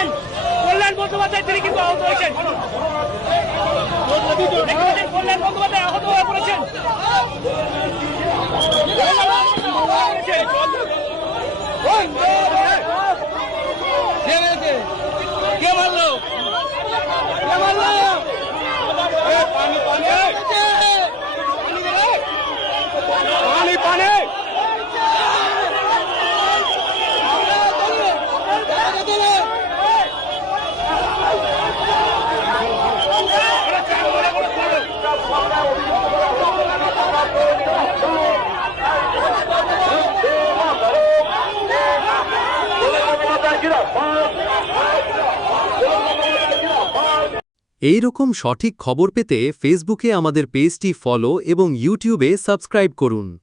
পাচ্ছেন কল্যাণ বন্দ্যোপাধ্যায়, তিনি কিন্তু আহত হয়েছেন। কল্যাণ বন্দ্যোপাধ্যায় আহত হয়ে পড়েছেন। কে মারলো? এই রকম সঠিক খবর পেতে ফেসবুকে আমাদের পেজটি ফলো এবং ইউটিউবে সাবস্ক্রাইব করুন।